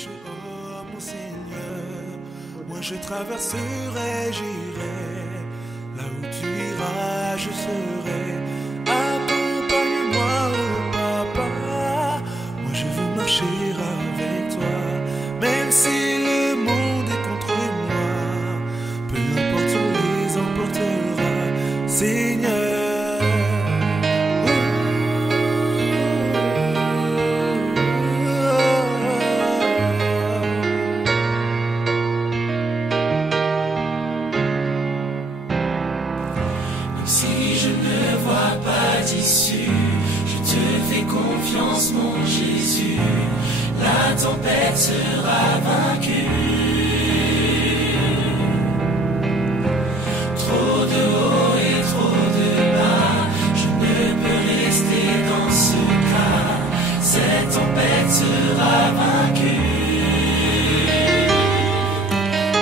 Oh mon Seigneur, moi je traverserai, j'irai, là où tu iras, je serai. Accompagne-moi, oh papa, moi je veux marcher avec toi, même si le monde est contre moi, peu importe où les emportera, Seigneur. Confiance, mon Jésus, la tempête sera vaincue. Trop de haut et trop de bas, je ne peux rester dans ce cas. Cette tempête sera vaincue.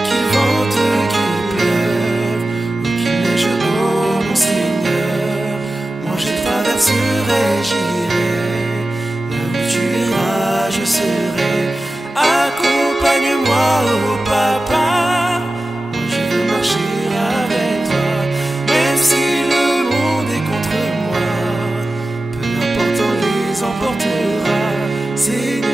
Qu'il vente, qu'il pleuve, ou qu'il neige, oh mon Seigneur, moi je traverserai, j'irai. Je serai, accompagne-moi, oh papa, moi je veux marcher avec toi, même si le monde est contre moi, peu importe où les emportera, Seigneur.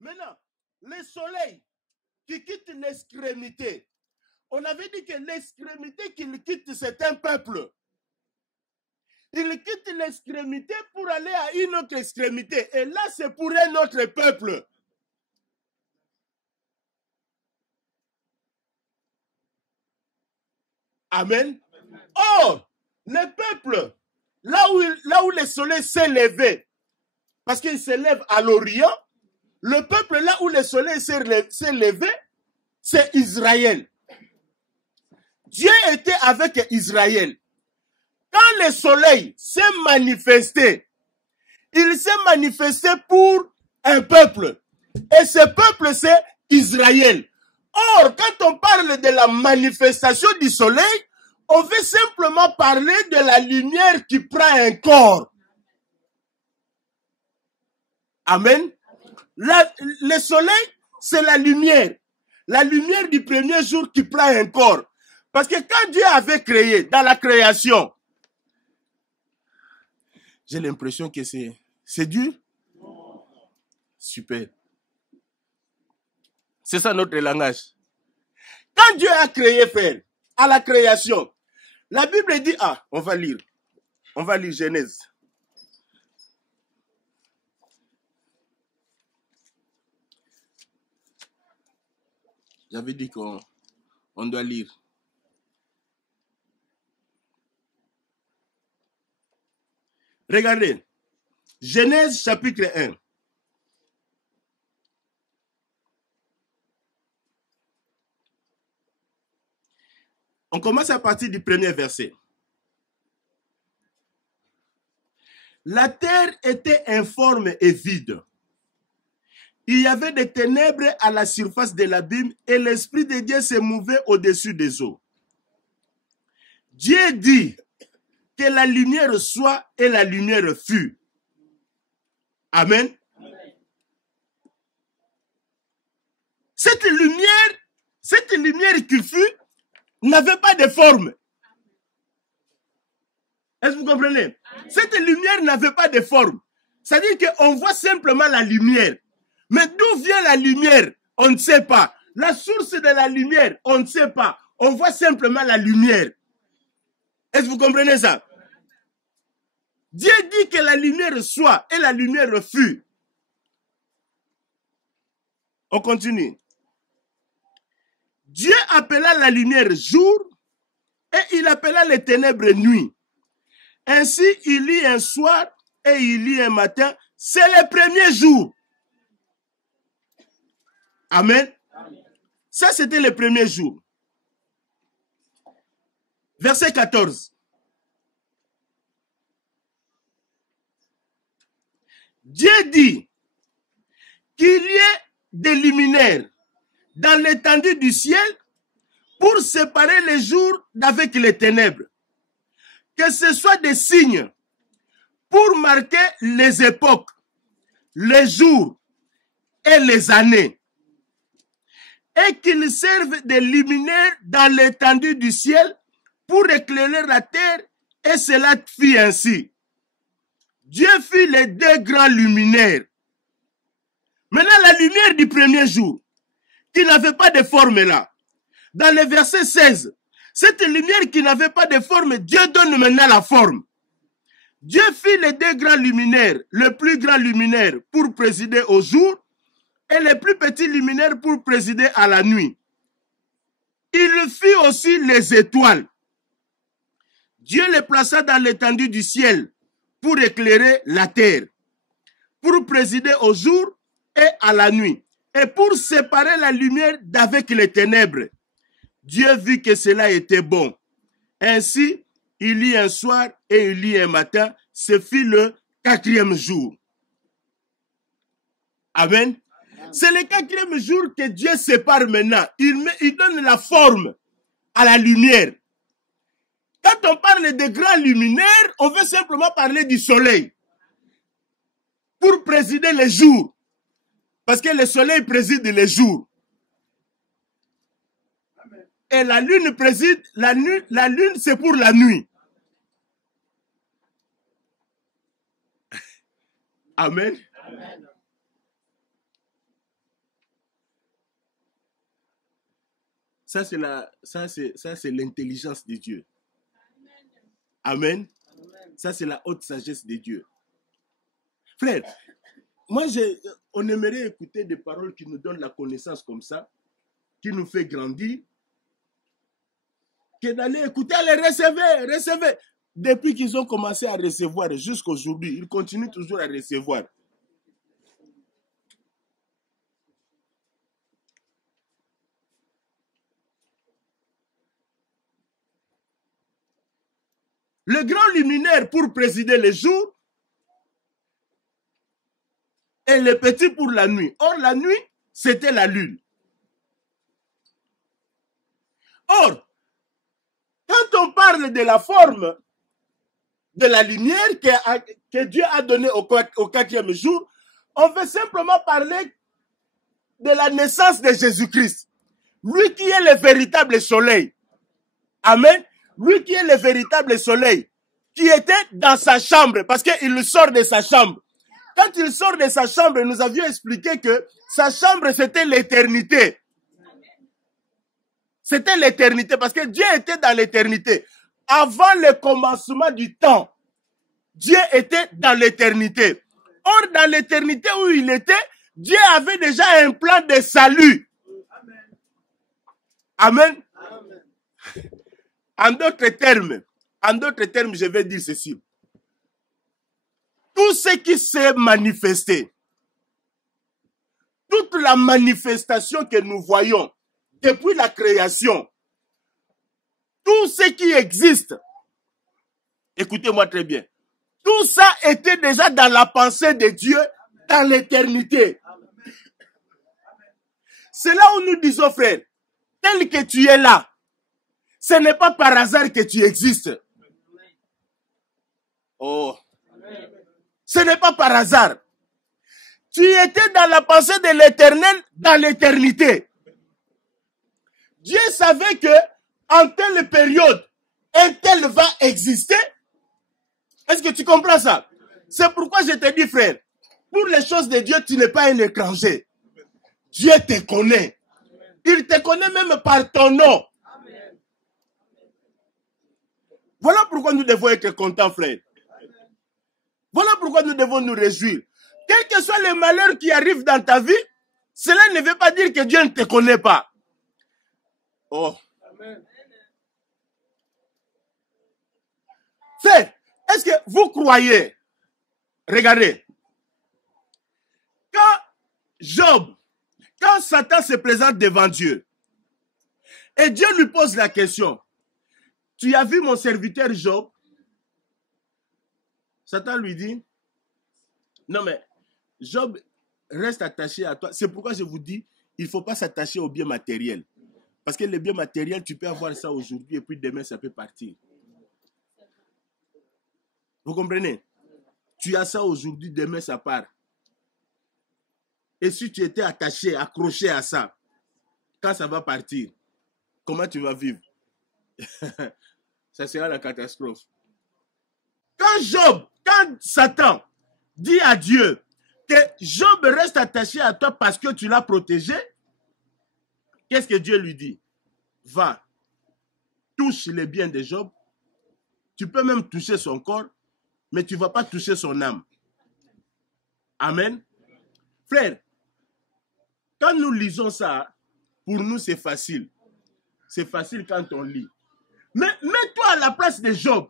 Maintenant, le soleil qui quitte l'extrémité, on avait dit que l'extrémité qu'il quitte, c'est un peuple. Il quitte l'extrémité pour aller à une autre extrémité. Et là, c'est pour un autre peuple. Amen. Or, le peuple, là où le soleil s'est levé, parce qu'il se lève à l'Orient, le peuple là où le soleil s'est levé, c'est Israël. Dieu était avec Israël. Quand le soleil s'est manifesté, il s'est manifesté pour un peuple. Et ce peuple, c'est Israël. Or, quand on parle de la manifestation du soleil, on veut simplement parler de la lumière qui prend un corps. Amen. Le soleil, c'est la lumière. La lumière du premier jour qui prend un corps. Parce que quand Dieu avait créé, dans la création, j'ai l'impression que c'est dur. Super. C'est ça notre langage. Quand Dieu a créé, frère, à la création, la Bible dit, on va lire Genèse. J'avais dit qu'on doit lire. Regardez, Genèse chapitre 1. On commence à partir du premier verset. La terre était informe et vide. Il y avait des ténèbres à la surface de l'abîme et l'Esprit de Dieu se mouvait au-dessus des eaux. Dieu dit que la lumière soit et la lumière fut. Amen. Cette lumière qui fut, n'avait pas de forme. Est-ce que vous comprenez? Cette lumière n'avait pas de forme. C'est-à-dire qu'on voit simplement la lumière. Mais d'où vient la lumière? On ne sait pas. La source de la lumière, on ne sait pas. On voit simplement la lumière. Est-ce que vous comprenez ça? Dieu dit que la lumière soit et la lumière fut. On continue. Dieu appela la lumière jour et il appela les ténèbres nuit. Ainsi, il y a un soir et il y a un matin. C'est le premier jour. Amen. Ça, c'était le premier jour. Verset 14. Dieu dit qu'il y ait des luminaires dans l'étendue du ciel pour séparer les jours d'avec les ténèbres. Que ce soit des signes pour marquer les époques, les jours et les années. Et qu'ils servent de luminaires dans l'étendue du ciel pour éclairer la terre, et cela fit ainsi. Dieu fit les deux grands luminaires. Maintenant, la lumière du premier jour, qui n'avait pas de forme là, dans le verset 16, cette lumière qui n'avait pas de forme, Dieu donne maintenant la forme. Dieu fit les deux grands luminaires, le plus grand luminaire pour présider au jour, et le plus petit luminaire pour présider à la nuit. Il fit aussi les étoiles. Dieu les plaça dans l'étendue du ciel pour éclairer la terre, pour présider au jour et à la nuit, et pour séparer la lumière d'avec les ténèbres. Dieu vit que cela était bon. Ainsi, il y a un soir et il y a un matin. Ce fut le 4e jour. Amen. C'est le 4e jour que Dieu sépare maintenant. Il donne la forme à la lumière. Quand on parle de grands luminaires, on veut simplement parler du soleil. Pour présider les jours. Parce que le soleil préside les jours. Et la lune préside, la lune c'est pour la nuit. Amen. Amen. Ça c'est l'intelligence de Dieu. Amen. Amen. Ça c'est la haute sagesse de Dieu. Frère, moi on aimerait écouter des paroles qui nous donnent la connaissance comme ça, qui nous fait grandir, que d'aller écouter, allez recevez. Depuis qu'ils ont commencé à recevoir jusqu'à aujourd'hui, ils continuent toujours à recevoir. Le grand luminaire pour présider les jours et le petit pour la nuit. Or, la nuit, c'était la lune. Or, quand on parle de la forme de la lumière que Dieu a donnée au 4e jour, on veut simplement parler de la naissance de Jésus-Christ. Lui qui est le véritable soleil. Amen. Lui qui est le véritable soleil, qui était dans sa chambre, parce qu'il sort de sa chambre. Quand il sort de sa chambre, nous avions expliqué que sa chambre, c'était l'éternité. C'était l'éternité, parce que Dieu était dans l'éternité. Avant le commencement du temps, Dieu était dans l'éternité. Or, dans l'éternité où il était, Dieu avait déjà un plan de salut. Amen. Amen. En d'autres termes, je vais dire ceci. Tout ce qui s'est manifesté, toute la manifestation que nous voyons depuis la création, tout ce qui existe, écoutez-moi très bien, tout ça était déjà dans la pensée de Dieu dans l'éternité. C'est là où nous disons, frère, tel que tu es là, ce n'est pas par hasard que tu existes. Oh. Ce n'est pas par hasard. Tu étais dans la pensée de l'Éternel dans l'éternité. Dieu savait que en telle période, un tel va exister. Est-ce que tu comprends ça? C'est pourquoi je te dis, frère, pour les choses de Dieu, tu n'es pas un étranger. Dieu te connaît. Il te connaît même par ton nom. Voilà pourquoi nous devons être contents, frère. Voilà pourquoi nous devons nous réjouir. Quel que soit le malheur qui arrive dans ta vie, cela ne veut pas dire que Dieu ne te connaît pas. Oh. Frère, est-ce que vous croyez? Regardez. Quand Satan se présente devant Dieu, et Dieu lui pose la question, tu as vu mon serviteur Job? Satan lui dit, non mais Job reste attaché à toi. C'est pourquoi je vous dis, il ne faut pas s'attacher aux biens matériels. Parce que les biens matériels, tu peux avoir ça aujourd'hui et puis demain, ça peut partir. Vous comprenez? Tu as ça aujourd'hui, demain, ça part. Et si tu étais attaché, accroché à ça, quand ça va partir, comment tu vas vivre? Ça sera la catastrophe. Quand Satan dit à Dieu que Job reste attaché à toi parce que tu l'as protégé, qu'est-ce que Dieu lui dit? Va, touche les biens de Job. Tu peux même toucher son corps, mais tu ne vas pas toucher son âme. Amen. Frère, quand nous lisons ça, pour nous c'est facile. C'est facile quand on lit. Mais mets-toi à la place de Job.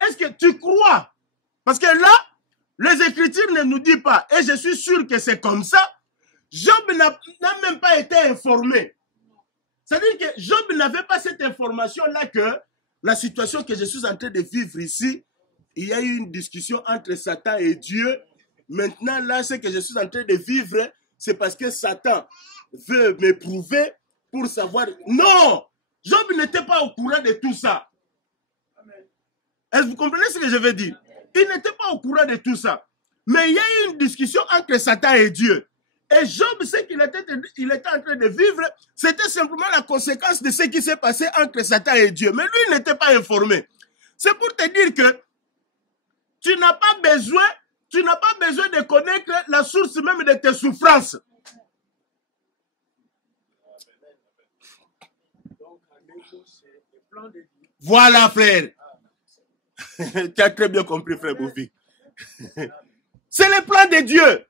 Est-ce que tu crois? Parce que là, les Écritures ne nous disent pas, et je suis sûr que c'est comme ça, Job n'a même pas été informé. C'est-à-dire que Job n'avait pas cette information-là que la situation que je suis en train de vivre ici, il y a eu une discussion entre Satan et Dieu. Maintenant, là, ce que je suis en train de vivre, c'est parce que Satan veut m'éprouver pour savoir... Non! Job n'était pas au courant de tout ça. Est-ce que vous comprenez ce que je veux dire? Il n'était pas au courant de tout ça. Mais il y a eu une discussion entre Satan et Dieu. Et Job, ce qu'il était en train de vivre, c'était simplement la conséquence de ce qui s'est passé entre Satan et Dieu. Mais lui, il n'était pas informé. C'est pour te dire que tu n'as pas besoin de connaître la source même de tes souffrances. Voilà, frère. Tu as très bien compris, frère Boufi. C'est le plan de Dieu.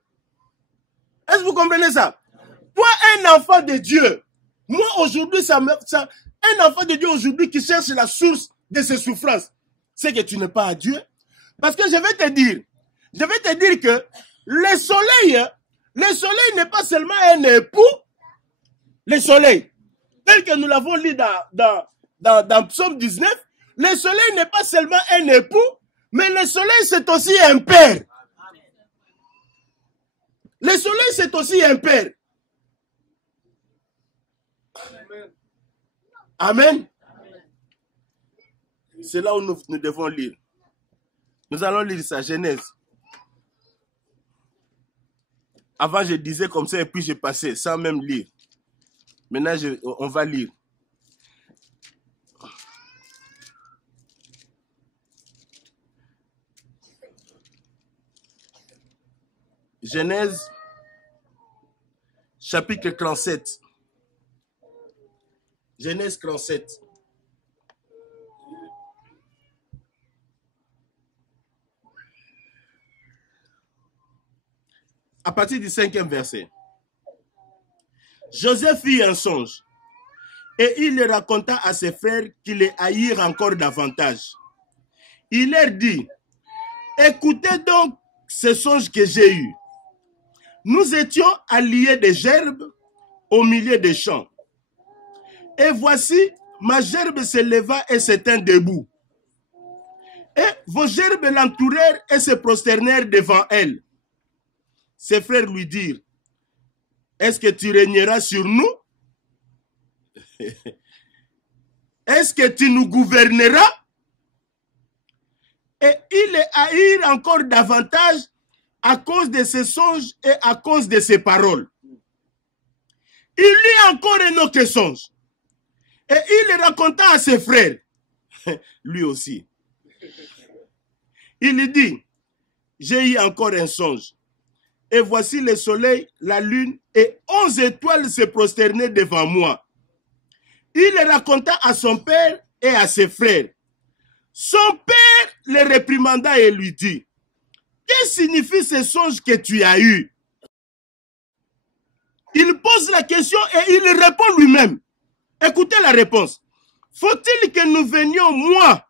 Est-ce que vous comprenez ça? Toi, un enfant de Dieu, moi aujourd'hui, un enfant de Dieu aujourd'hui qui cherche la source de ses souffrances, c'est que tu n'es pas à Dieu. Parce que je vais te dire que le soleil n'est pas seulement un époux. Le soleil, tel que nous l'avons lu dans Psaume 19, le soleil n'est pas seulement un époux, mais le soleil c'est aussi un père. Le soleil c'est aussi un père. Amen. C'est là où nous devons lire. Nous allons lire sa Genèse. Avant, je disais comme ça et puis je passais sans même lire. Maintenant, on va lire. Genèse, chapitre 37. Genèse 37. À partir du 5e verset. Joseph fit un songe et il le raconta à ses frères qui les haïrent encore davantage. Il leur dit, écoutez donc ce songe que j'ai eu. Nous étions alliés des gerbes au milieu des champs. Et voici, ma gerbe se leva et se tint debout. Et vos gerbes l'entourèrent et se prosternèrent devant elle. Ses frères lui dirent, est-ce que tu régneras sur nous? Est-ce que tu nous gouverneras? Et ils les haïrent encore davantage à cause de ses songes et à cause de ses paroles. Il lut encore un autre songe. Et il le raconta à ses frères. Lui aussi. Il lui dit, j'ai eu encore un songe. Et voici le soleil, la lune et 11 étoiles se prosternaient devant moi. Il le raconta à son père et à ses frères. Son père le réprimanda et lui dit, que signifie ce songe que tu as eu? Il pose la question et il répond lui-même. Écoutez la réponse. Faut-il que nous venions, moi,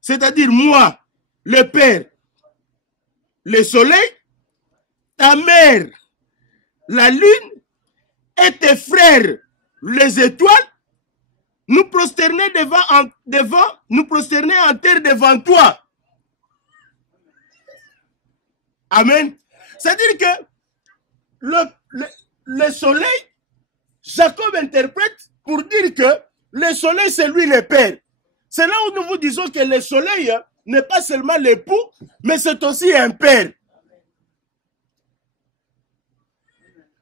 c'est-à-dire moi, le Père, le soleil, ta mère, la lune, et tes frères, les étoiles, nous prosterner nous prosterner en terre devant toi. Amen. C'est-à-dire que le soleil, Jacob interprète pour dire que le soleil, c'est lui le Père. C'est là où nous vous disons que le soleil n'est pas seulement l'époux, mais c'est aussi un père.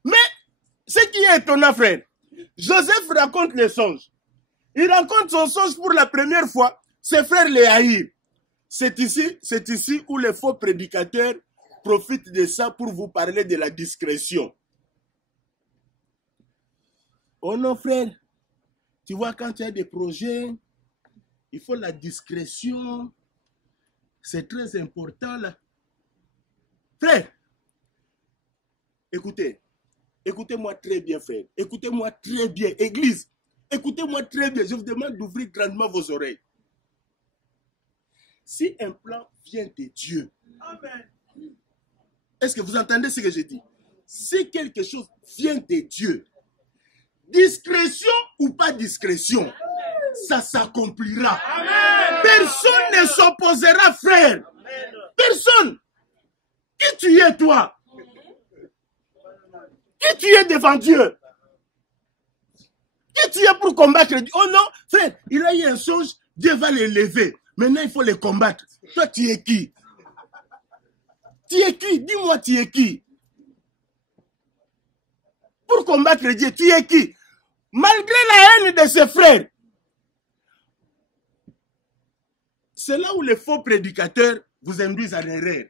Mais, ce qui est étonnant, frère, Joseph raconte le songe. Il raconte son songe pour la première fois. Ses frères les haïrent. C'est ici où les faux prédicateurs profitent de ça pour vous parler de la discrétion. Oh non, frère. Tu vois, quand tu as des projets, il faut la discrétion. C'est très important, là. Frère, écoutez. Écoutez-moi très bien, frère. Écoutez-moi très bien. Église, écoutez-moi très bien. Je vous demande d'ouvrir grandement vos oreilles. Si un plan vient de Dieu, amen. Est-ce que vous entendez ce que je dis? Si quelque chose vient de Dieu, discrétion ou pas discrétion, ça s'accomplira. Personne ne s'opposera, frère. Personne. Qui tu es, toi? Qui tu es devant Dieu? Qui tu es pour combattre Dieu? Oh non, frère, il a eu un songe, Dieu va l'élever. Maintenant, il faut le combattre. Toi, tu es qui? Tu es qui? Dis-moi, tu es qui? Pour combattre Dieu, tu es qui? Malgré la haine de ses frères. C'est là où les faux prédicateurs vous induisent à l'erreur.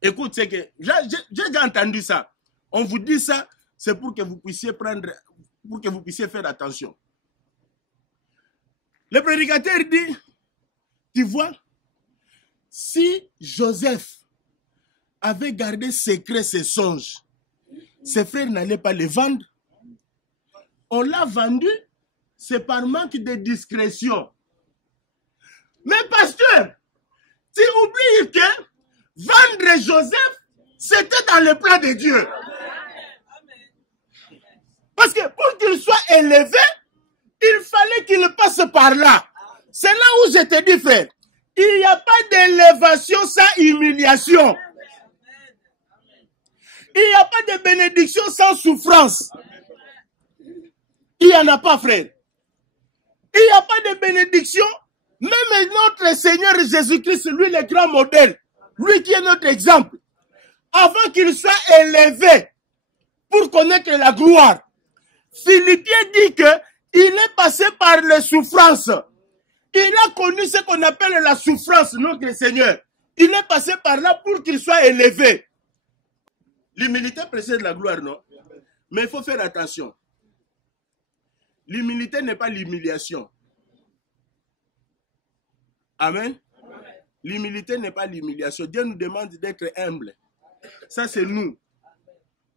Écoute, c'est que j'ai déjà entendu ça. On vous dit ça, c'est pour que vous puissiez faire attention. Le prédicateur dit, tu vois, si Joseph avait gardé secret ses songes, ses frères n'allaient pas les vendre. On l'a vendu, c'est par manque de discrétion. Mais pasteur, tu oublies que vendre Joseph, c'était dans le plan de Dieu. Parce que pour qu'il soit élevé, il fallait qu'il passe par là. C'est là où je te dis, frère, il n'y a pas d'élévation sans humiliation. Il n'y a pas de bénédiction sans souffrance. Il n'y en a pas, frère. Il n'y a pas de bénédiction. Même notre Seigneur Jésus-Christ, lui le grand modèle, lui qui est notre exemple, avant qu'il soit élevé pour connaître la gloire, Philippiens dit qu'il est passé par les souffrances. Il a connu ce qu'on appelle la souffrance, notre Seigneur. Il est passé par là pour qu'il soit élevé. L'humilité précède la gloire, non? Mais il faut faire attention. L'humilité n'est pas l'humiliation. Amen. L'humilité n'est pas l'humiliation. Dieu nous demande d'être humble. Ça, c'est nous.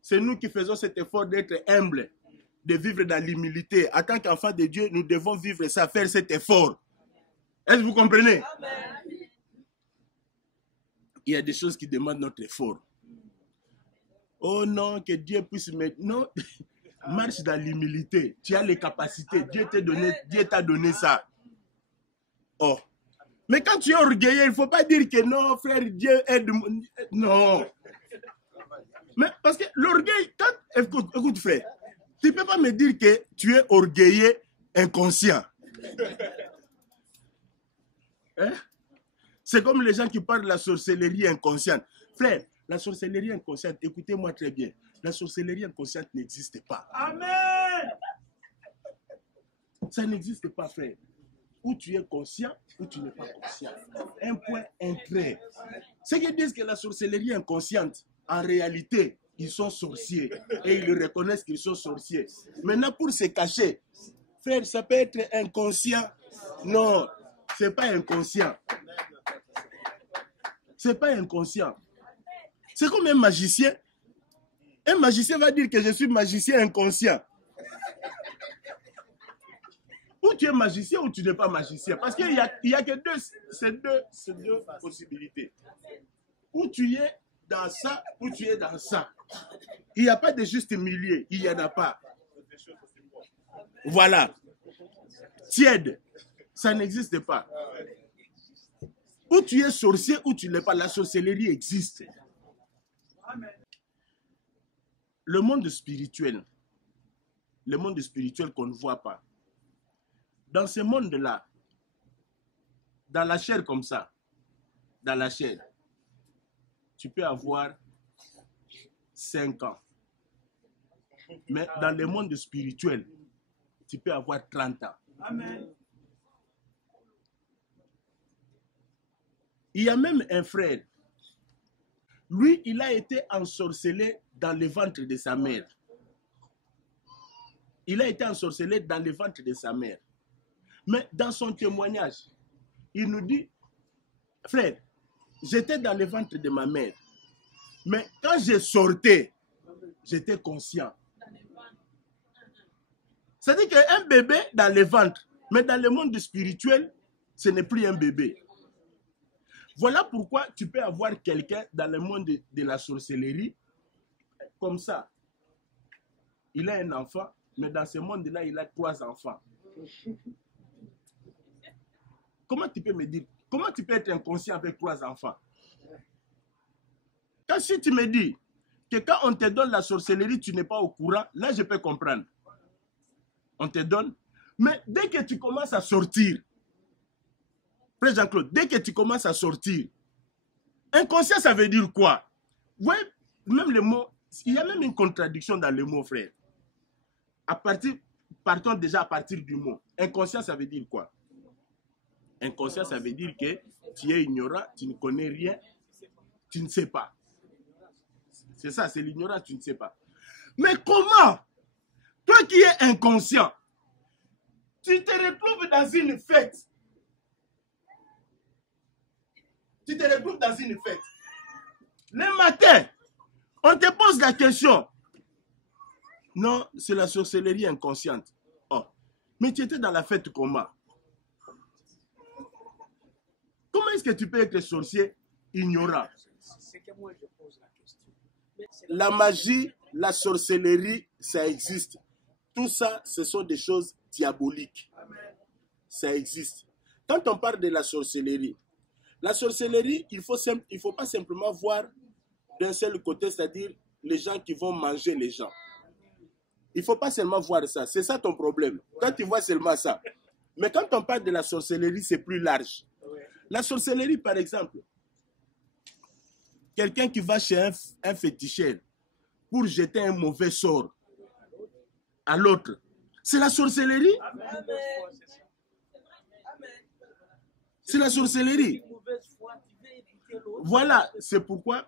C'est nous qui faisons cet effort d'être humble, de vivre dans l'humilité. En tant qu'enfants de Dieu, nous devons vivre ça, faire cet effort. Est-ce que vous comprenez? Amen. Il y a des choses qui demandent notre effort. Oh non, que Dieu puisse mettre... Non, marche dans l'humilité. Tu as les capacités. Dieu t'a donné ça. Oh. Mais quand tu es orgueilleux, il ne faut pas dire que non, frère, Dieu aide. Non. Mais parce que l'orgueil, écoute, frère, tu ne peux pas me dire que tu es orgueilleux inconscient. Hein? C'est comme les gens qui parlent de la sorcellerie inconsciente. Frère, La sorcellerie inconsciente, écoutez-moi très bien, la sorcellerie inconsciente n'existe pas. Amen. Ça n'existe pas, frère. Ou tu es conscient, ou tu n'es pas conscient. Un point, un trait. Ceux qui disent que la sorcellerie inconsciente, en réalité, ils sont sorciers. Et ils reconnaissent qu'ils sont sorciers. Maintenant, pour se cacher, frère, ça peut être inconscient. Non, ce n'est pas inconscient. Ce n'est pas inconscient. C'est comme un magicien. Un magicien va dire que je suis magicien inconscient. Ou tu es magicien ou tu n'es pas magicien. Parce qu'il n'y a que ces deux possibilités. Ou tu es dans ça, ou tu es dans ça. Il n'y a pas de juste milieu. Il n'y en a pas. Voilà. Tiède. Ça n'existe pas. Ou tu es sorcier ou tu n'es pas. La sorcellerie existe. Le monde spirituel qu'on ne voit pas. Dans ce monde-là, dans la chair comme ça, dans la chair, tu peux avoir 5 ans. Mais dans le monde spirituel, tu peux avoir 30 ans. Amen. Il y a même un frère. Lui, il a été ensorcelé dans le ventre de sa mère. Il a été ensorcelé dans le ventre de sa mère. Mais dans son témoignage, il nous dit, frère, j'étais dans le ventre de ma mère. Mais quand je sortais, j'étais conscient. C'est-à-dire qu'un bébé dans le ventre, mais dans le monde spirituel, ce n'est plus un bébé. Voilà pourquoi tu peux avoir quelqu'un dans le monde de la sorcellerie, comme ça. Il a un enfant, mais dans ce monde-là, il a 3 enfants. Comment tu peux me dire, comment tu peux être inconscient avec 3 enfants? Quand si tu me dis que quand on te donne la sorcellerie, tu n'es pas au courant, là je peux comprendre. On te donne, mais dès que tu commences à sortir, frère Jean-Claude, dès que tu commences à sortir, inconscient ça veut dire quoi? Oui, même le mot, il y a même une contradiction dans le mot, frère. Partons déjà à partir du mot. Inconscient ça veut dire quoi? Inconscient, ça veut dire que tu es ignorant, tu ne connais rien, tu ne sais pas. C'est ça, c'est l'ignorance, tu ne sais pas. Mais comment, toi qui es inconscient, tu te retrouves dans une fête? Tu te retrouves dans une fête. Le matin, on te pose la question. Non, c'est la sorcellerie inconsciente. Oh, mais tu étais dans la fête comment? Comment est-ce que tu peux être sorcier ignorant? C'est que moi je pose la question. La magie, la sorcellerie, ça existe. Tout ça, ce sont des choses diaboliques. Ça existe. Quand on parle de la sorcellerie, il faut pas simplement voir d'un seul côté, c'est-à-dire les gens qui vont manger les gens. Il ne faut pas seulement voir ça. C'est ça ton problème. Quand tu vois seulement ça. Mais quand on parle de la sorcellerie, c'est plus large. La sorcellerie, par exemple, quelqu'un qui va chez un féticheur pour jeter un mauvais sort à l'autre, c'est la sorcellerie. C'est la sorcellerie. Voilà, c'est pourquoi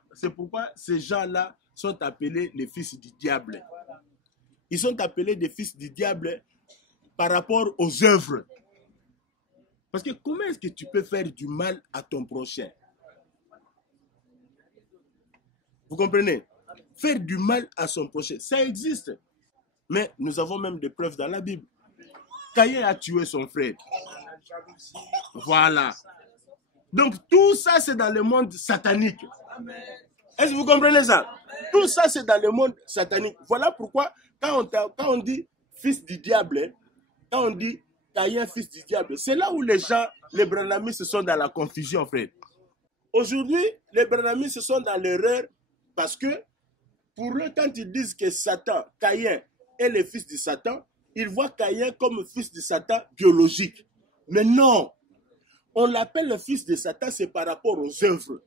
ces gens-là sont appelés les fils du diable. Ils sont appelés des fils du diable par rapport aux œuvres. Parce que comment est-ce que tu peux faire du mal à ton prochain? Vous comprenez? Faire du mal à son prochain, ça existe. Mais nous avons même des preuves dans la Bible. Caïn a tué son frère. Voilà. Donc tout ça, c'est dans le monde satanique. Est-ce que vous comprenez ça? Tout ça, c'est dans le monde satanique. Voilà pourquoi, quand on dit fils du diable, quand on dit Caïn, fils du diable, c'est là où les gens, les branhamistes sont dans la confusion, frère. Aujourd'hui, les branhamistes sont dans l'erreur parce que pour eux, quand ils disent que Satan, Caïn est le fils de Satan, ils voient Caïn comme fils de Satan biologique. Mais non, on l'appelle le fils de Satan, c'est par rapport aux œuvres.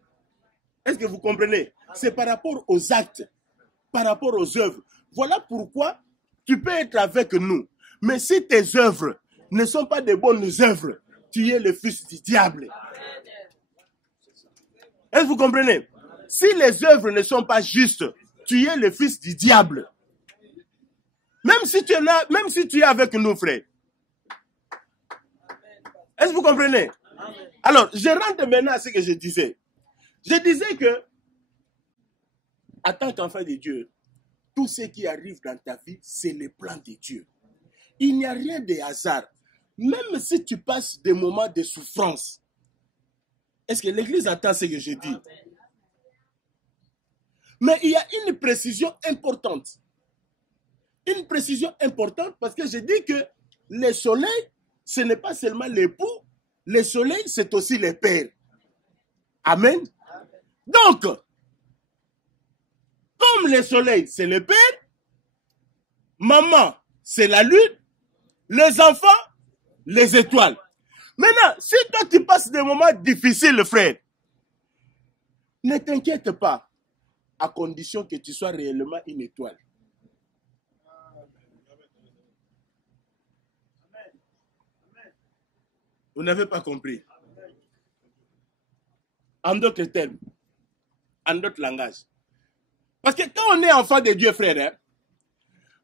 Est-ce que vous comprenez? C'est par rapport aux actes, par rapport aux œuvres. Voilà pourquoi tu peux être avec nous. Mais si tes œuvres ne sont pas de bonnes œuvres, tu es le fils du diable. Est-ce que vous comprenez? Si les œuvres ne sont pas justes, tu es le fils du diable. Même si tu es là, même si tu es avec nous, frère. Est-ce que vous comprenez? Alors, je rentre maintenant à ce que je disais. Je disais que, en tant qu'enfant de Dieu, tout ce qui arrive dans ta vie, c'est le plan de Dieu. Il n'y a rien de hasard. Même si tu passes des moments de souffrance, est-ce que l'Église entend ce que je dis? Mais il y a une précision importante. Une précision importante parce que je dis que le soleil, ce n'est pas seulement l'époux, le soleil, c'est aussi le père. Amen. Donc, comme le soleil, c'est le père, maman, c'est la lune, les enfants, les étoiles. Maintenant, si toi tu passes des moments difficiles, frère, ne t'inquiète pas, à condition que tu sois réellement une étoile. Vous n'avez pas compris. En d'autres termes, en d'autres langages. Parce que quand on est enfant de Dieu, frère, hein,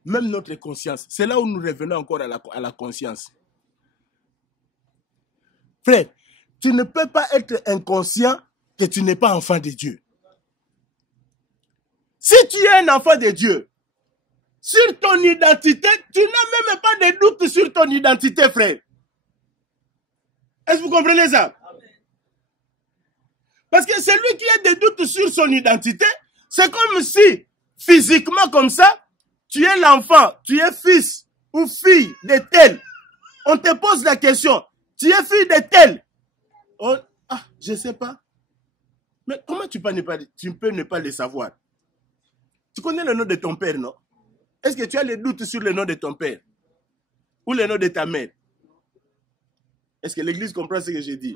même notre conscience, c'est là où nous revenons encore à la conscience. Frère, tu ne peux pas être inconscient que tu n'es pas enfant de Dieu. Si tu es un enfant de Dieu, sur ton identité, tu n'as même pas de doute sur ton identité, frère. Est-ce que vous comprenez ça? Parce que celui qui a des doutes sur son identité, c'est comme si, physiquement comme ça, tu es l'enfant, tu es fils ou fille de tel. On te pose la question, tu es fille de tel. Oh, ah, je ne sais pas. Mais comment tu peux ne pas le savoir? Tu connais le nom de ton père, non? Est-ce que tu as les doutes sur le nom de ton père? Ou le nom de ta mère? Est-ce que l'Église comprend ce que je dis?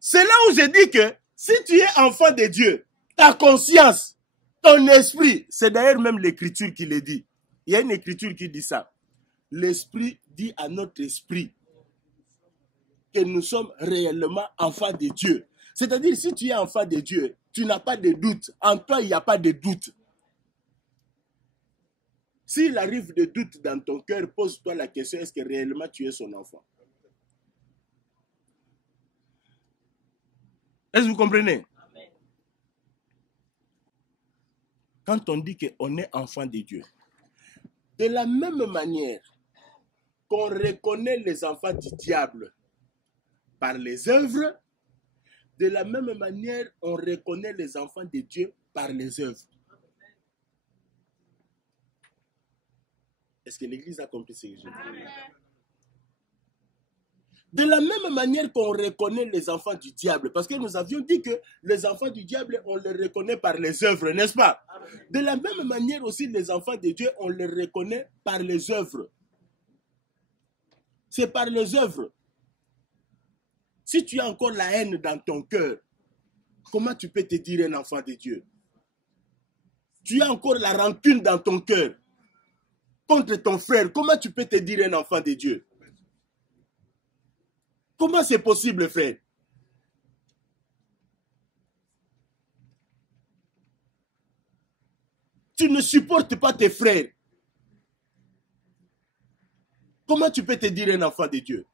C'est là où je dis que si tu es enfant de Dieu, ta conscience, ton esprit, c'est d'ailleurs même l'Écriture qui le dit. Il y a une Écriture qui dit ça. L'Esprit dit à notre esprit que nous sommes réellement enfants de Dieu. C'est-à-dire, si tu es enfant de Dieu, tu n'as pas de doute. En toi, il n'y a pas de doute. S'il arrive des doutes dans ton cœur, pose-toi la question, est-ce que réellement tu es son enfant? Est-ce que vous comprenez? Quand on dit qu'on est enfant de Dieu, de la même manière qu'on reconnaît les enfants du diable par les œuvres, de la même manière on reconnaît les enfants de Dieu par les œuvres. Est-ce que l'Église a compris ce que je dis? De la même manière qu'on reconnaît les enfants du diable, parce que nous avions dit que les enfants du diable, on les reconnaît par les œuvres, n'est-ce pas? De la même manière aussi, les enfants de Dieu, on les reconnaît par les œuvres. C'est par les œuvres. Si tu as encore la haine dans ton cœur, comment tu peux te dire un enfant de Dieu? Tu as encore la rancune dans ton cœur contre ton frère, comment tu peux te dire un enfant de Dieu? Comment c'est possible, frère? Tu ne supportes pas tes frères. Comment tu peux te dire un enfant de Dieu?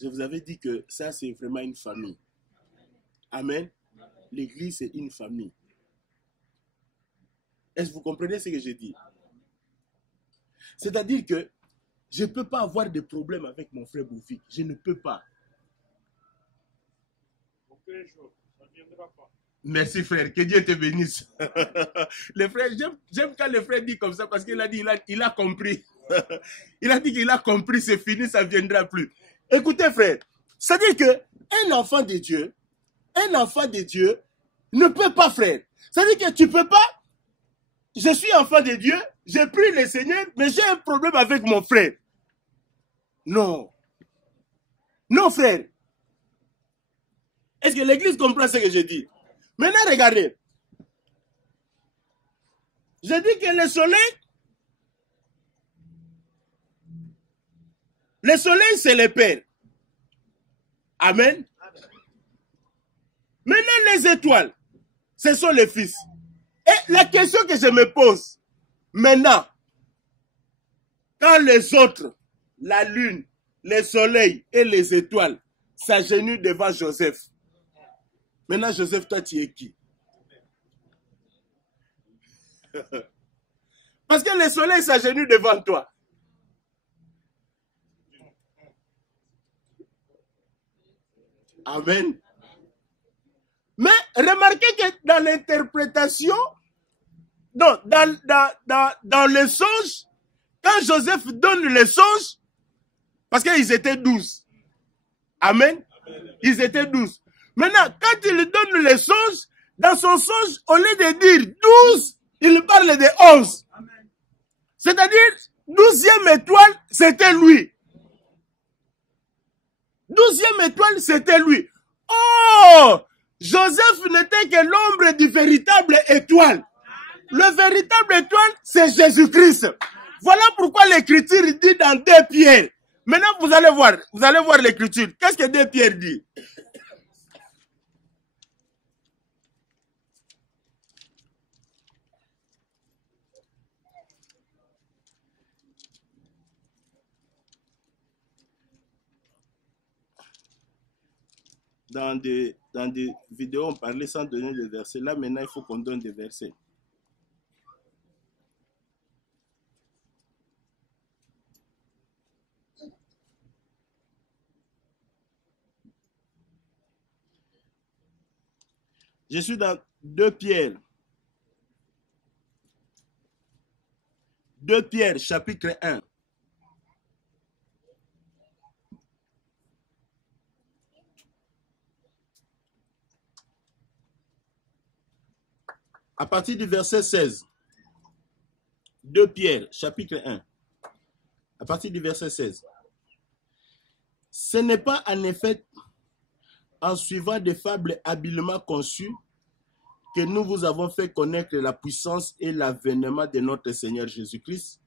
Je vous avais dit que ça, c'est vraiment une famille. Amen. L'église, c'est une famille. Est-ce que vous comprenez ce que je dis? C'est-à-dire que je ne peux pas avoir de problème avec mon frère Boufik. Je ne peux pas. Merci frère, que Dieu te bénisse. Les frères, j'aime quand le frère dit comme ça parce qu'il a dit, il a compris. Il a dit qu'il a compris, c'est fini, ça ne viendra plus. Écoutez frère, c'est-à-dire qu'un enfant de Dieu ne peut pas, frère. C'est-à-dire que tu ne peux pas. Je suis enfant de Dieu, j'ai pris le Seigneur, mais j'ai un problème avec mon frère. Non. Non, frère. Est-ce que l'église comprend ce que je dis? Maintenant, regardez. Je dis que le soleil, c'est le Père. Amen. Maintenant, les étoiles, ce sont les fils. Et la question que je me pose, maintenant, quand les autres, la lune, le soleil et les étoiles s'agenouillent devant Joseph, maintenant, Joseph, toi, tu es qui? Parce que le soleil s'agenouille devant toi. Amen. Mais remarquez que dans l'interprétation, dans le songe, quand Joseph donne le songe, parce qu'ils étaient 12. Amen. Ils étaient 12. Maintenant, quand il donne le songe, dans son songe, au lieu de dire 12, il parle de 11. C'est-à-dire, 12e étoile, c'était lui. 12e étoile, c'était lui. Oh! Joseph n'était que l'ombre du véritable étoile. Le véritable étoile, c'est Jésus-Christ. Voilà pourquoi l'écriture dit dans 2 Pierre. Maintenant, vous allez voir l'écriture. Qu'est-ce que 2 Pierre dit? Dans des vidéos, on parlait sans donner de versets. Là, maintenant, il faut qu'on donne des versets. Je suis dans 2 Pierre. 2 Pierre, chapitre 1. À partir du verset 16. 2 Pierre, chapitre 1. À partir du verset 16. Ce n'est pas en effet en suivant des fables habilement conçues que nous vous avons fait connaître la puissance et l'avènement de notre Seigneur Jésus-Christ,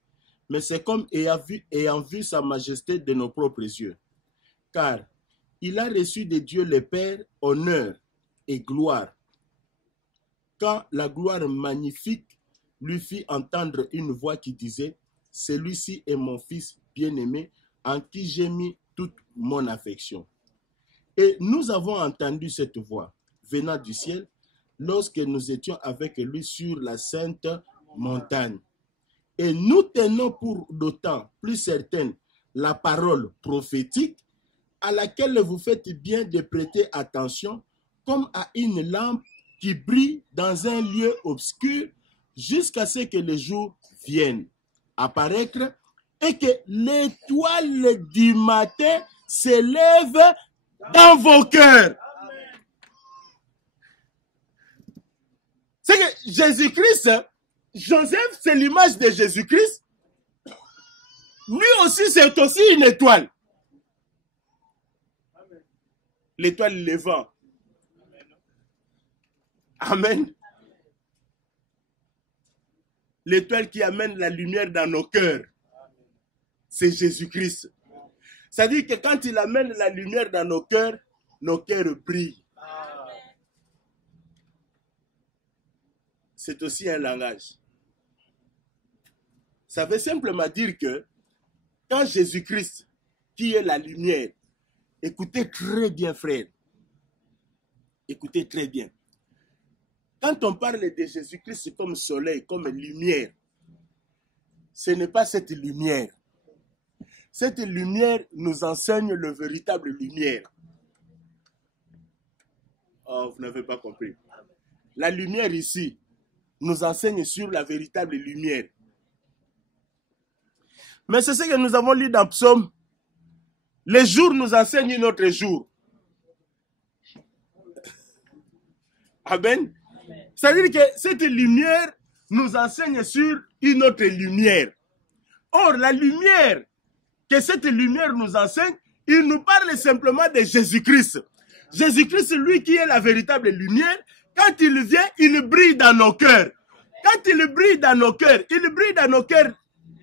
mais c'est comme ayant vu sa majesté de nos propres yeux. Car il a reçu de Dieu le Père honneur et gloire, quand la gloire magnifique lui fit entendre une voix qui disait « Celui-ci est mon fils bien-aimé, en qui j'ai mis toute mon affection. » Et nous avons entendu cette voix venant du ciel lorsque nous étions avec lui sur la sainte montagne. Et nous tenons pour d'autant plus certaine la parole prophétique à laquelle vous faites bien de prêter attention comme à une lampe qui brille dans un lieu obscur jusqu'à ce que le jour vienne apparaître et que l'étoile du matin s'élève dans vos cœurs. C'est que Jésus-Christ, Joseph, c'est l'image de Jésus-Christ. Lui aussi, c'est aussi une étoile. L'étoile levant. Amen. L'étoile qui amène la lumière dans nos cœurs, c'est Jésus-Christ. C'est-à-dire que quand il amène la lumière dans nos cœurs brillent. C'est aussi un langage. Ça veut simplement dire que quand Jésus-Christ, qui est la lumière, écoutez très bien, frère, écoutez très bien. Quand on parle de Jésus-Christ comme soleil, comme lumière, ce n'est pas cette lumière. Cette lumière nous enseigne le véritable lumière. Oh, vous n'avez pas compris. La lumière ici nous enseigne sur la véritable lumière. Mais c'est ce que nous avons lu dans Psaume. Les jours nous enseignent notre jour. Amen. C'est-à-dire que cette lumière nous enseigne sur une autre lumière. Or, la lumière que cette lumière nous enseigne, Il nous parle simplement de Jésus-Christ. Jésus-Christ, lui qui est la véritable lumière, quand il vient, il brille dans nos cœurs. Quand il brille dans nos cœurs,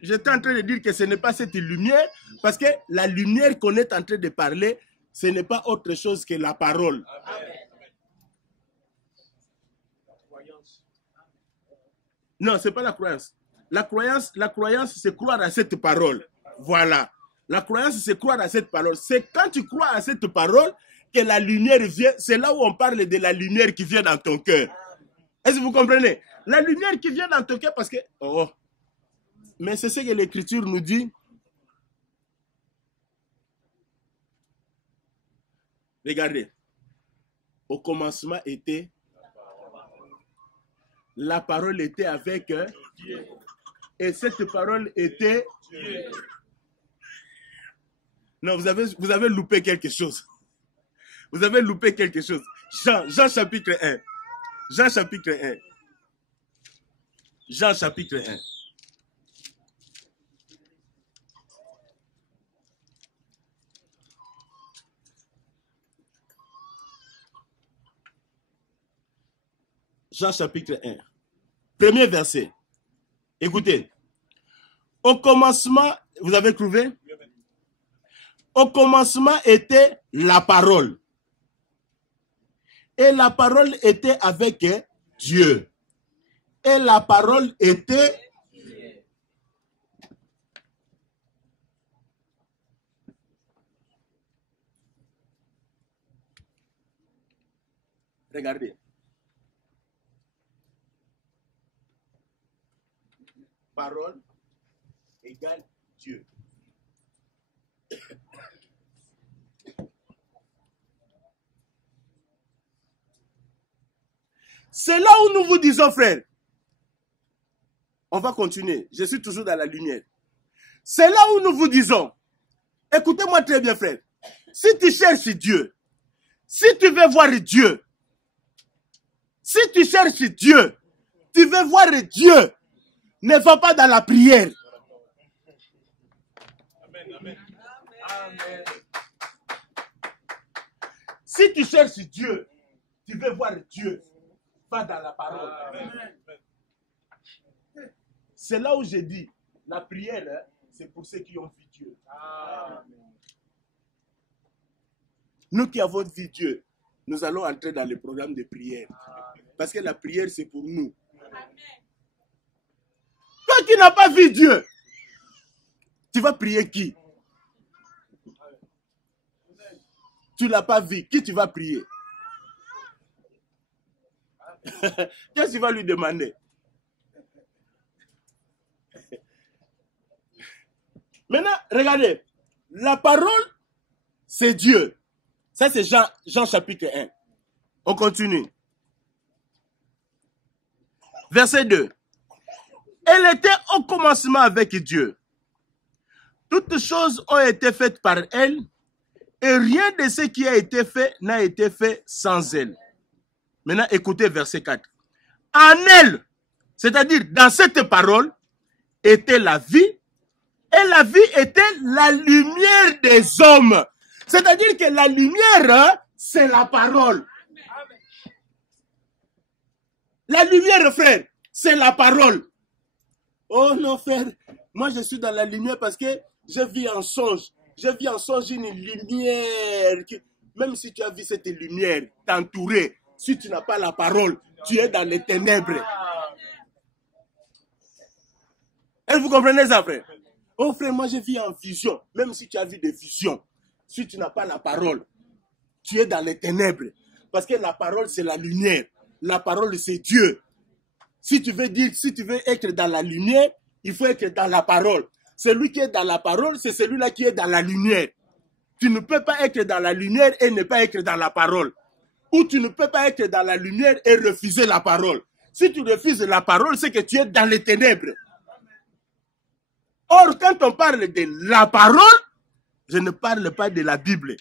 j'étais en train de dire que ce n'est pas cette lumière, parce que la lumière qu'on est en train de parler, ce n'est pas autre chose que la parole. Amen. Non, ce n'est pas la croyance. La croyance, c'est croire à cette parole. Voilà. La croyance, c'est croire à cette parole. C'est quand tu crois à cette parole que la lumière vient. C'est là où on parle de la lumière qui vient dans ton cœur. Est-ce que vous comprenez? La lumière qui vient dans ton cœur parce que... Oh. Mais c'est ce que l'Écriture nous dit. Regardez. Au commencement était... La parole était avec Dieu. Et cette parole était Dieu. Non, vous avez loupé quelque chose. Vous avez loupé quelque chose. Jean chapitre 1. Jean chapitre 1. Jean chapitre 1. Jean chapitre 1. Premier verset. Écoutez. Au commencement, vous avez trouvé? Au commencement était la parole. Et la parole était avec Dieu. Et la parole était... Regardez. Parole égale Dieu. C'est là où nous vous disons, frère. On va continuer. Je suis toujours dans la lumière. C'est là où nous vous disons. Écoutez-moi très bien, frère. Si tu cherches Dieu, si tu veux voir Dieu, si tu cherches Dieu, tu veux voir Dieu, ne va pas dans la prière. Amen, amen. Amen. Si tu cherches Dieu, tu veux voir Dieu, va dans la parole. Amen. C'est là où j'ai dit, la prière, c'est pour ceux qui ont vu Dieu. Amen. Nous qui avons vu Dieu, nous allons entrer dans le programme de prière. Parce que la prière, c'est pour nous. Toi qui n'as pas vu Dieu, tu vas prier qui? Tu ne l'as pas vu, qui tu vas prier? Qu'est-ce que tu vas lui demander? Maintenant, regardez, la parole, c'est Dieu. Ça, c'est Jean chapitre 1. On continue. Verset 2. Elle était au commencement avec Dieu. Toutes choses ont été faites par elle, et rien de ce qui a été fait n'a été fait sans elle. Maintenant, écoutez verset 4. En elle, c'est-à-dire dans cette parole, était la vie, et la vie était la lumière des hommes. C'est-à-dire que la lumière, c'est la parole. La lumière, frère, c'est la parole. Oh non, frère, moi je suis dans la lumière parce que je vis en songe. Je vis en songe une lumière. Même si tu as vu cette lumière t'entourer, si tu n'as pas la parole, tu es dans les ténèbres. Et vous comprenez ça, frère? Oh frère, moi je vis en vision. Même si tu as vu des visions, si tu n'as pas la parole, tu es dans les ténèbres. Parce que la parole, c'est la lumière. La parole, c'est Dieu. Si tu veux être dans la lumière, il faut être dans la parole. Celui qui est dans la parole, c'est celui-là qui est dans la lumière. Tu ne peux pas être dans la lumière et ne pas être dans la parole. Ou tu ne peux pas être dans la lumière et refuser la parole. Si tu refuses la parole, c'est que tu es dans les ténèbres. Or, quand on parle de la parole, je ne parle pas de la Bible.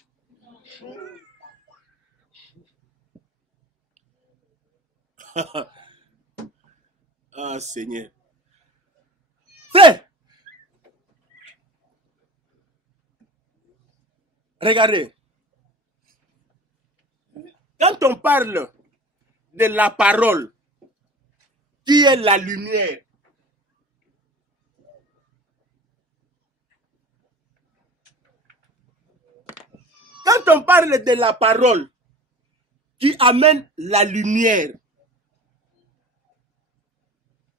Ah, Seigneur. Frère, Regardez. Quand on parle de la parole, qui est la lumière, quand on parle de la parole qui amène la lumière,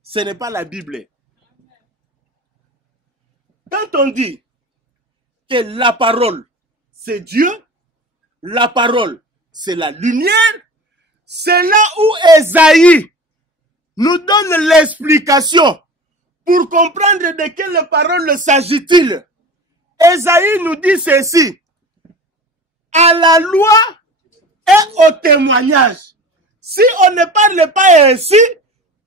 ce n'est pas la Bible. Quand on dit que la parole, c'est Dieu, la parole, c'est la lumière, c'est là où Esaïe nous donne l'explication pour comprendre de quelle parole s'agit-il. Esaïe nous dit ceci: à la loi et au témoignage. Si on ne parle pas ainsi,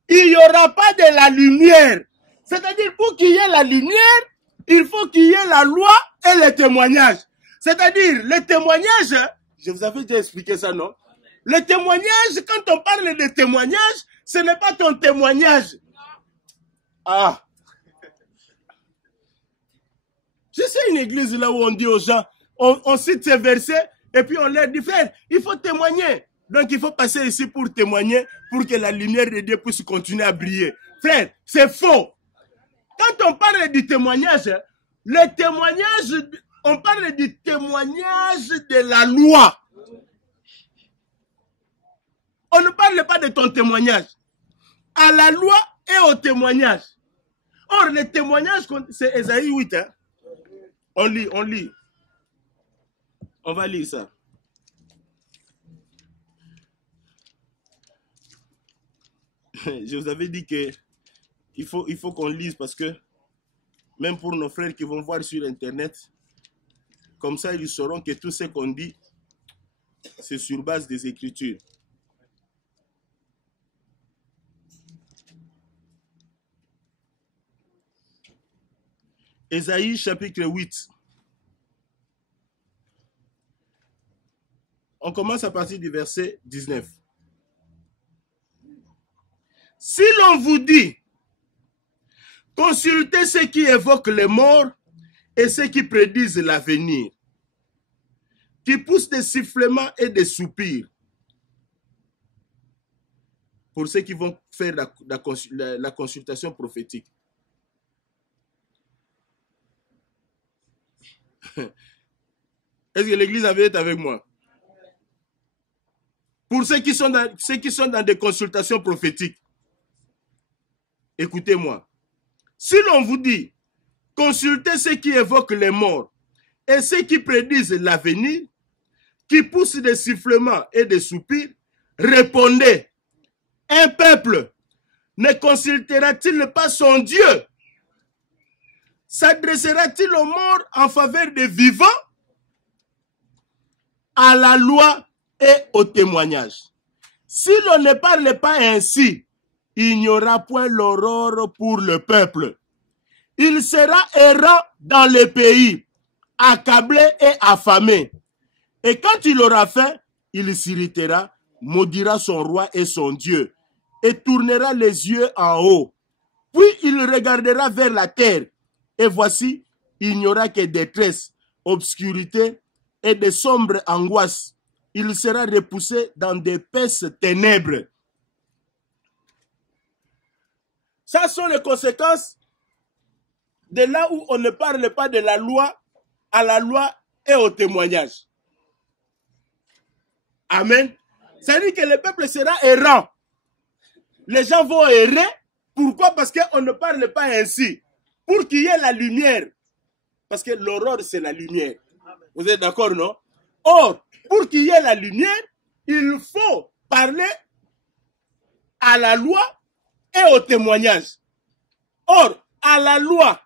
il n'y aura pas de la lumière. C'est-à-dire, pour qu'il y ait la lumière, il faut qu'il y ait la loi et le témoignage. C'est-à-dire, le témoignage, je vous avais déjà expliqué ça, non? Le témoignage, quand on parle de témoignage, ce n'est pas ton témoignage. Ah. Je sais une église là où on dit aux gens, on cite ces versets et puis on leur dit, frère, il faut témoigner. Donc il faut passer ici pour témoigner, pour que la lumière de Dieu puisse continuer à briller. Frère, c'est faux. Quand on parle du témoignage, le témoignage, on parle du témoignage de la loi. On ne parle pas de ton témoignage. À la loi et au témoignage. Or, le témoignage, c'est Esaïe 8. Hein? On lit, on lit. On va lire ça. Je vous avais dit que il faut qu'on lise parce que même pour nos frères qui vont voir sur Internet, comme ça ils sauront que tout ce qu'on dit, c'est sur base des Écritures. Ésaïe chapitre 8. On commence à partir du verset 19. Si l'on vous dit, consultez ceux qui évoquent les morts et ceux qui prédisent l'avenir, qui poussent des sifflements et des soupirs, pour ceux qui vont faire la consultation prophétique. Est-ce que l'église avait été avec moi? Pour ceux qui sont dans des consultations prophétiques, écoutez-moi. Si l'on vous dit, consultez ceux qui évoquent les morts et ceux qui prédisent l'avenir, qui poussent des sifflements et des soupirs, répondez, un peuple ne consultera-t-il pas son Dieu? S'adressera-t-il aux morts en faveur des vivants? À la loi et au témoignage. Si l'on ne parle pas ainsi, il n'y aura point l'aurore pour le peuple. Il sera errant dans les pays, accablé et affamé. Et quand il aura faim, il s'irritera, maudira son roi et son Dieu, et tournera les yeux en haut. Puis il regardera vers la terre, et voici, il n'y aura que détresse, obscurité et de sombres angoisses. Il sera repoussé dans d'épaisses ténèbres. Ça sont les conséquences de là où on ne parle pas de la loi, à la loi et au témoignage. Amen. Ça veut dire que le peuple sera errant. Les gens vont errer. Pourquoi? Parce qu'on ne parle pas ainsi. Pour qu'il y ait la lumière. Parce que l'aurore, c'est la lumière. Vous êtes d'accord, non? Or, pour qu'il y ait la lumière, il faut parler à la loi et au témoignage. Or, à la loi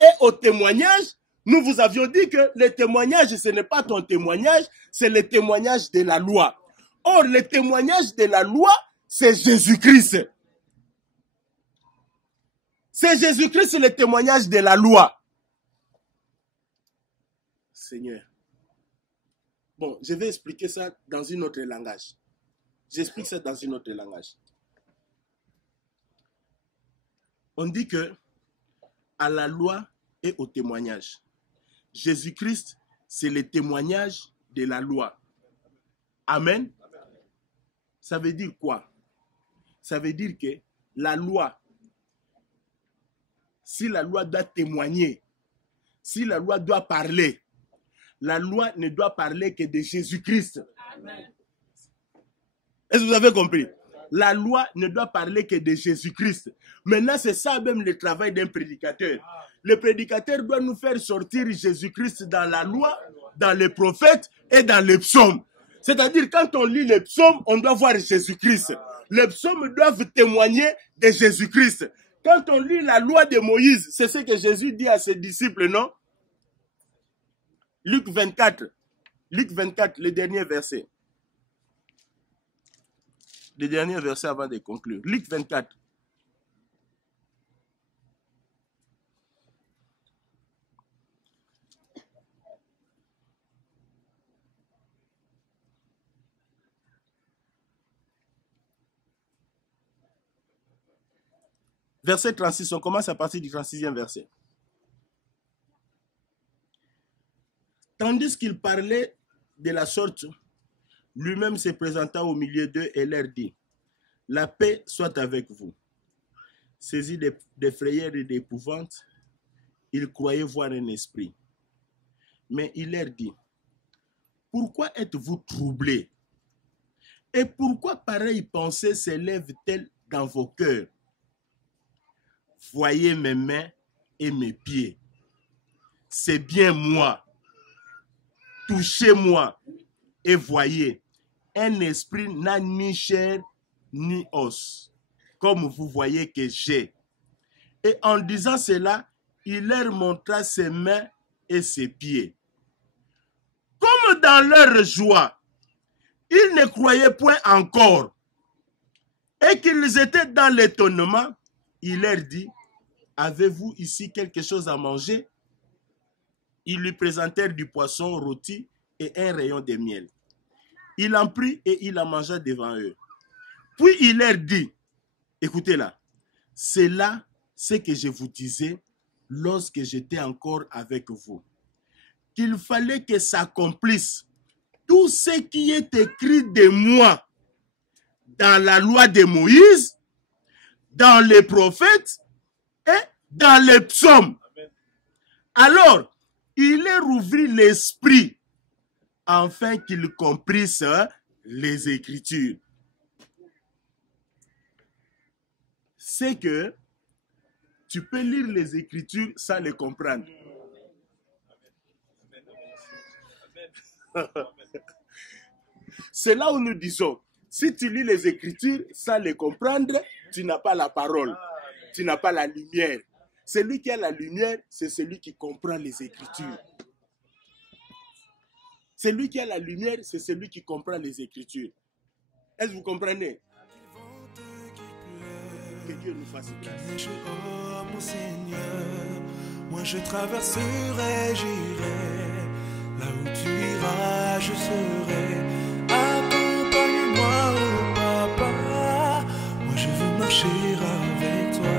et au témoignage, nous vous avions dit que le témoignage, ce n'est pas ton témoignage, c'est le témoignage de la loi. Or, le témoignage de la loi, c'est Jésus-Christ. C'est Jésus-Christ le témoignage de la loi. Seigneur. Bon, je vais expliquer ça dans un autre langage. J'explique ça dans un autre langage. On dit que à la loi et au témoignage, Jésus-Christ, c'est le témoignage de la loi. Amen. Ça veut dire quoi? Ça veut dire que la loi, si la loi doit témoigner, si la loi doit parler, la loi ne doit parler que de Jésus-Christ. Est-ce que vous avez compris? La loi ne doit parler que de Jésus-Christ. Maintenant, c'est ça même le travail d'un prédicateur. Le prédicateur doit nous faire sortir Jésus-Christ dans la loi, dans les prophètes et dans les psaumes. C'est-à-dire, quand on lit les psaumes, on doit voir Jésus-Christ. Les psaumes doivent témoigner de Jésus-Christ. Quand on lit la loi de Moïse, c'est ce que Jésus dit à ses disciples, non? Luc 24, le dernier verset. Le dernier verset avant de conclure. Luc 24. Verset 36, on commence à partir du 36e verset. Tandis qu'il parlait de la sorte, lui-même se présenta au milieu d'eux et leur dit, « La paix soit avec vous. » Saisi de frayeur et d'épouvante, ils croyaient voir un esprit. Mais il leur dit, « Pourquoi êtes-vous troublés? Et pourquoi pareille pensée s'élève-t-elle dans vos cœurs? Voyez mes mains et mes pieds. C'est bien moi. Touchez-moi et voyez. Un esprit n'a ni chair ni os, comme vous voyez que j'ai. » Et en disant cela, il leur montra ses mains et ses pieds. Comme dans leur joie, ils ne croyaient point encore et qu'ils étaient dans l'étonnement, il leur dit, « Avez-vous ici quelque chose à manger? » Ils lui présentèrent du poisson rôti et un rayon de miel. Il en prit et il en mangea devant eux. Puis il leur dit, écoutez là, c'est là ce que je vous disais lorsque j'étais encore avec vous, qu'il fallait que s'accomplisse tout ce qui est écrit de moi dans la loi de Moïse, dans les prophètes et dans les psaumes. Alors, il leur ouvrit l'esprit afin qu'ils comprissent les Écritures. C'est que tu peux lire les Écritures sans les comprendre. C'est là où nous disons, si tu lis les Écritures sans les comprendre, tu n'as pas la parole, tu n'as pas la lumière. Celui qui a la lumière, c'est celui qui comprend les Écritures. Celui qui a la lumière, c'est celui qui comprend les Écritures. Est-ce que vous comprenez? Que Dieu nous fasse grâce. Oh mon Seigneur, moi je traverserai, j'irai. Là où tu iras, je serai. Accompagne-moi, oh papa. Moi je veux marcher avec toi.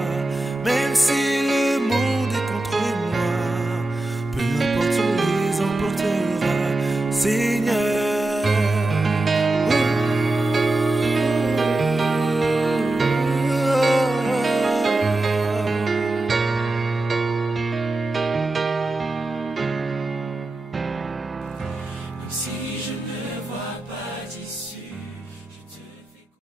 Même si le monde est contre moi, peu importe où les emportera, Seigneur. Si je ne vois pas d'ici